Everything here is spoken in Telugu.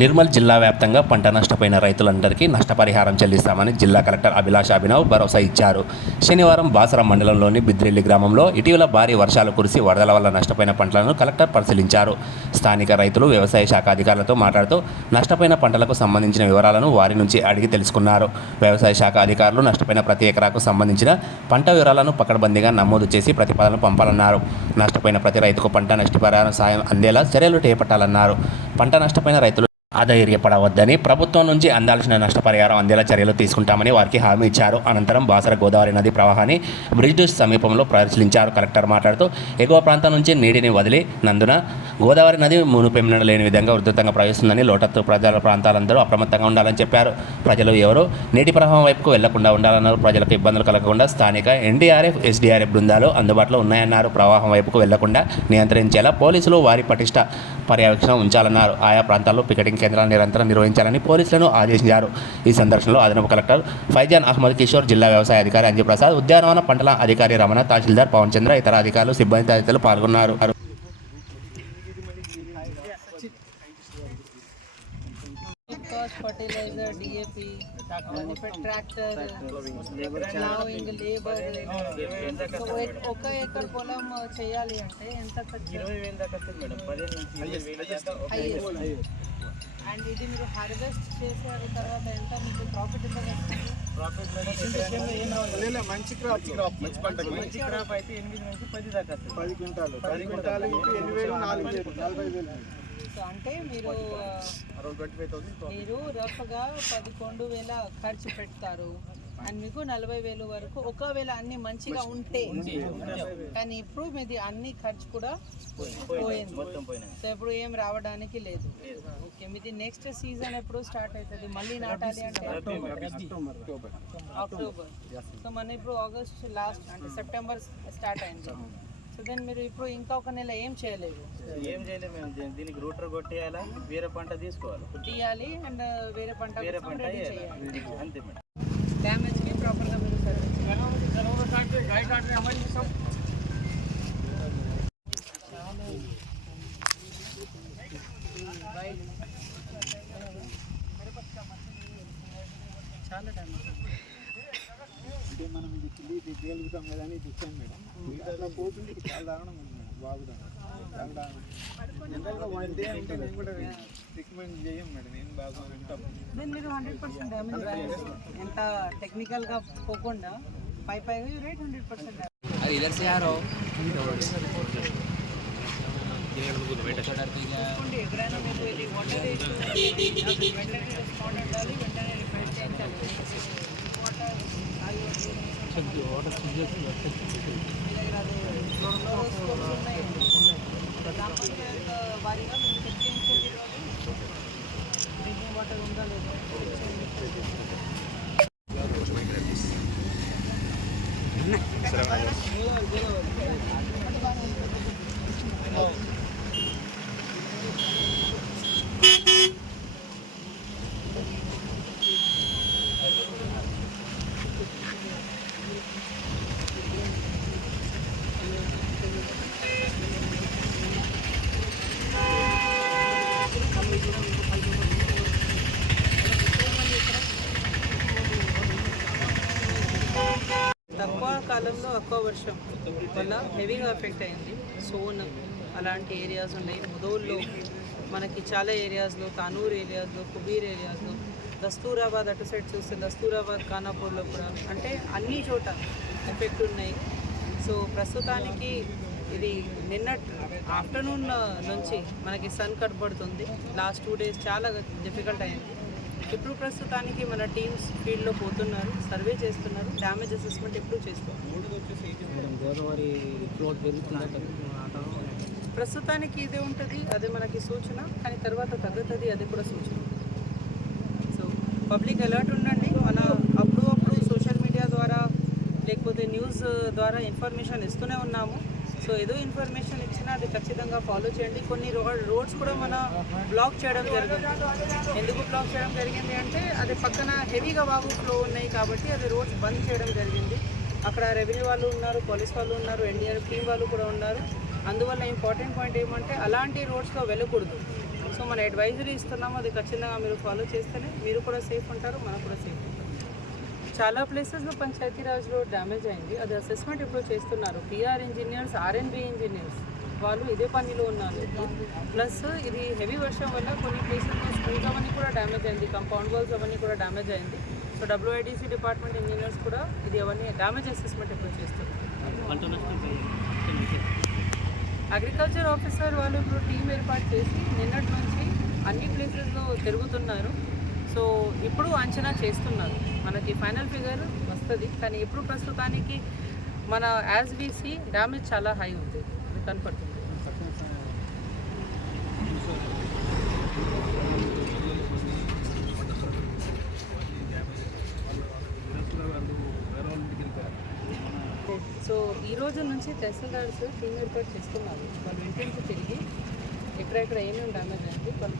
నిర్మల్ జిల్లా వ్యాప్తంగా పంట నష్టపోయిన రైతులందరికీ నష్టపరిహారం చెల్లిస్తామని జిల్లా కలెక్టర్ అభిలాష్ అభినవ్ భరోసా ఇచ్చారు. శనివారం బాసరం మండలంలోని బిద్రెల్లి గ్రామంలో ఇటీవల భారీ వర్షాలు కురిసి వరదల వల్ల నష్టపోయిన పంటలను కలెక్టర్ పరిశీలించారు. స్థానిక రైతులు వ్యవసాయ శాఖ అధికారులతో మాట్లాడుతూ నష్టపోయిన పంటలకు సంబంధించిన వివరాలను వారి నుంచి అడిగి తెలుసుకున్నారు. వ్యవసాయ శాఖ అధికారులు నష్టపోయిన ప్రతి ఎకరాకు సంబంధించిన పంట వివరాలను పకడ్బందీగా నమోదు చేసి ప్రతిపాదన పంపాలన్నారు. నష్టపోయిన ప్రతి రైతుకు పంట నష్టపరిహారం సాయం అందేలా చర్యలు చేపట్టాలన్నారు. పంట నష్టపోయిన రైతు అధైర్యపడవద్దని ప్రభుత్వం నుంచి అందాల్సిన నష్టపరిహారం అందేలా చర్యలు తీసుకుంటామని వారికి హామీ ఇచ్చారు. అనంతరం బాసర గోదావరి నది ప్రవాహాన్ని బ్రిడ్జ్ సమీపంలో పరిశీలించారు కలెక్టర్ మాట్లాడుతూ ఎగువ ప్రాంతం నుంచి నీటిని వదిలి నందున గోదావరి నది మునుపెమ్మిన లేని విధంగా ఉధృతంగా ప్రవహిస్తుందని లోటత్తు ప్రజల ప్రాంతాలందరూ అప్రమత్తంగా ఉండాలని చెప్పారు. ప్రజలు ఎవరు నీటి ప్రవాహం వైపుకు వెళ్ళకుండా ఉండాలన్నారు ప్రజలకు ఇబ్బందులు కలగకుండా స్థానిక ఎన్డీఆర్ఎఫ్ ఎస్డీఆర్ఎఫ్ బృందాలు అందుబాటులో ఉన్నాయన్నారు. ప్రవాహం వైపుకు వెళ్ళకుండా నియంత్రించేలా పోలీసులు వారి పటిష్ట పర్యవేక్షణ ఉంచాలన్నారు. ఆయా ప్రాంతాల్లో పికెటింగ్ కేంద్రాలు నిరంతరం నిర్వహించాలని పోలీసులను ఆదేశించారు. ఈ సందర్శనలో అదనపు కలెక్టర్ ఫైజాన్ అహ్మద్ కిషోర్ జిల్లా వ్యవసాయ అధికారి అంజుప్రసాద్ ఉద్యానవన పంటల అధికారి రమణ తహసీల్దార్ పవన్ చంద్ర ఇతర అధికారులు సిబ్బంది తదితరులు పాల్గొన్నారు. Cost fertilizer DAP tractor ploughing labour so ఒక ఎకర్ పొలం చేయాలి అంటే ఎంత ఖర్చు? ఇరవై వేలు దాకా మేడం. పదిహేను నుంచి అండ్ ఇది మీరు హార్వెస్ట్ చేసిన తర్వాత ఎంత మీకు ప్రాఫిట్ ప్రాఫిట్ మంచి క్రాప్ క్రాప్ మంచి పంట మంచి క్రాప్ అయితే ఎనిమిది నుంచి పది దాకా పది క్వింటాలు పది క్వింటాలు ఎన్ని వేలు నాలుగు వేలు నలభై వేలు. సో అంటే మీరు మీరు రఫ్గా పదకొండు వేల ఖర్చు పెడతారు. మీకు నలభై వేలు వరకు. ఒకవేళ అన్ని మంచిగా ఉంటే కానీ ఇప్పుడు మీది అన్ని ఖర్చు కూడా పోయింది. సో ఇప్పుడు ఏం రావడానికి లేదు. ఓకే మీది నెక్స్ట్ సీజన్ ఎప్పుడు స్టార్ట్ అవుతుంది? మళ్ళీ నాటాలి అంటే? అక్టోబర్ సో మన ఇప్పుడు ఆగస్ట్ లాస్ట్ అంటే సెప్టెంబర్ స్టార్ట్ అయింది. సో దెన్ మీరు ఇప్పుడు ఇంకా ఒక నెల ఏం చేయలేదు? ఏం చేయలేము మేము. దీ- దీనికి రూటర్ కొట్టేయాలా? వేరే పంట తీసుకోవాలి? తీయాలి అండ్ వేరే పంట వేరే పంట. చేయాలి. అంతే మేడం డ్యామేజ్కి ప్రాపర్గా మీరు సర్వీస్ చాలా డ్యామేజ్ అంటే మనం ఇది కిల్లి దిగలుగుతాం కదా అని ఇది ఇచ్చాను మేడం అట్లా పోతుంది ఇది చాలా దారుణం ఉంది మేడం బాగుదాం చాలా దారుణం జనరల్గా వన్ డే అంటే నేను కూడా రికమెండ్ చేయం మేడం నేను బాగా వింటాం మీరు హండ్రెడ్ పర్సెంట్ ఎంత టెక్నికల్గా పోకుండా పై పై రేట్ హండ్రెడ్ పర్సెంట్ చూసుకోండి ఎక్కడైనా మీకు ఇది వాటర్ వెంటనే రెస్పాండ్ ఉండాలి వెంటనే రిపేర్ చేయించాలి వాటర్ మీ దగ్గర అది ఫ్లోరోస్కోప్స్ ఉన్నాయి దాంట్లో వారిగా మీరు చెక్ చేయించేది డ్రింకింగ్ వాటర్ ఉందా లేదా కాలంలో ఎక్కువ వర్షం వల్ల హెవీగా ఎఫెక్ట్ అయింది. సోన్ అలాంటి ఏరియాస్ ఉన్నాయి. ముదోల్లో మనకి చాలా ఏరియాస్లో తానూర్ ఏరియాస్లో కుబీర్ ఏరియాస్లో దస్తూరాబాద్ అటు సైడ్ చూస్తే దస్తూరాబాద్ ఖానాపూర్లో కూడా అంటే అన్ని చోట ఎఫెక్ట్ ఉన్నాయి. సో ప్రస్తుతానికి ఇది నిన్న ఆఫ్టర్నూన్ నుంచి మనకి సన్ కనబడుతుంది. లాస్ట్ టూ డేస్ చాలా డిఫికల్ట్ అయింది. ఇప్పుడు ప్రస్తుతానికి మన టీమ్స్ ఫీల్డ్లో పోతున్నారు సర్వే చేస్తున్నారు డ్యామేజ్ అసెస్మెంట్ ఎప్పుడు చేస్తున్నారు ప్రస్తుతానికి ఇదే ఉంటుంది అదే మనకి సూచన కానీ తర్వాత తగ్గుతుంది అది కూడా సూచన. సో పబ్లిక్ అలర్ట్ ఉండండి మన అప్పుడు అప్పుడు సోషల్ మీడియా ద్వారా లేకపోతే న్యూస్ ద్వారా ఇన్ఫర్మేషన్ ఇస్తూనే ఉన్నాము. సో ఏదో ఇన్ఫర్మేషన్ ఇచ్చినా అది ఖచ్చితంగా ఫాలో చేయండి. కొన్ని రోడ్స్ కూడా మన బ్లాక్ చేయడం జరిగింది. ఎందుకు బ్లాక్ చేయడం జరిగింది అంటే అది పక్కన హెవీగా బాగు ఫ్లో ఉన్నాయి కాబట్టి అది రోడ్స్ బంద్ చేయడం జరిగింది. అక్కడ రెవెన్యూ వాళ్ళు ఉన్నారు పోలీస్ వాళ్ళు ఉన్నారు ఎన్డీఆర్ఎఫ్ టీం వాళ్ళు కూడా ఉన్నారు. అందువల్ల ఇంపార్టెంట్ పాయింట్ ఏమంటే అలాంటి రోడ్స్లో వెళ్ళకూడదు. సో మన అడ్వైజరీ ఇస్తున్నాము అది ఖచ్చితంగా మీరు ఫాలో చేస్తేనే మీరు కూడా సేఫ్ ఉంటారు మనం కూడా సేఫ్ చాలా ప్లేసెస్లో పంచాయతీరాజ్లో డ్యామేజ్ అయింది. అది అసెస్మెంట్ ఇప్పుడు చేస్తున్నారు. పిఆర్ ఇంజనీర్స్ ఆర్ఎన్బి ఇంజనీర్స్ వాళ్ళు ఇదే పనిలో ఉన్నారు. ప్లస్ ఇది హెవీ వర్షం వల్ల కొన్ని ప్లేసెస్లో స్కూల్స్ అవన్నీ కూడా డ్యామేజ్ అయింది. కంపౌండ్ వాల్స్ అవన్నీ కూడా డ్యామేజ్ అయింది. సో డబ్ల్యూఐడిసి డిపార్ట్మెంట్ ఇంజనీర్స్ కూడా ఇది అవన్నీ డ్యామేజ్ అసెస్మెంట్ ఇప్పుడు చేస్తున్నారు. అగ్రికల్చర్ ఆఫీసర్ వాళ్ళు ఇప్పుడు టీం ఏర్పాటు చేసి నిన్నటి నుంచి అన్ని ప్లేసెస్లో తిరుగుతున్నారు. సో ఇప్పుడు అంచనా చేస్తున్నారు. మనకి ఫైనల్ ఫిగర్ వస్తుంది. కానీ ఇప్పుడు ప్రస్తుతానికి మన యాజ్ సి డ్యామేజ్ చాలా హై ఉంది. అది కనపడుతుంది. సో ఈ రోజు నుంచి తహసీల్దార్స్ టీం ఏర్పాటు చేస్తున్నారు. వాళ్ళు ఇంటించి తిరిగి ఎక్కడెక్కడ ఏమేమి డ్యామేజ్ అయింది వాళ్ళు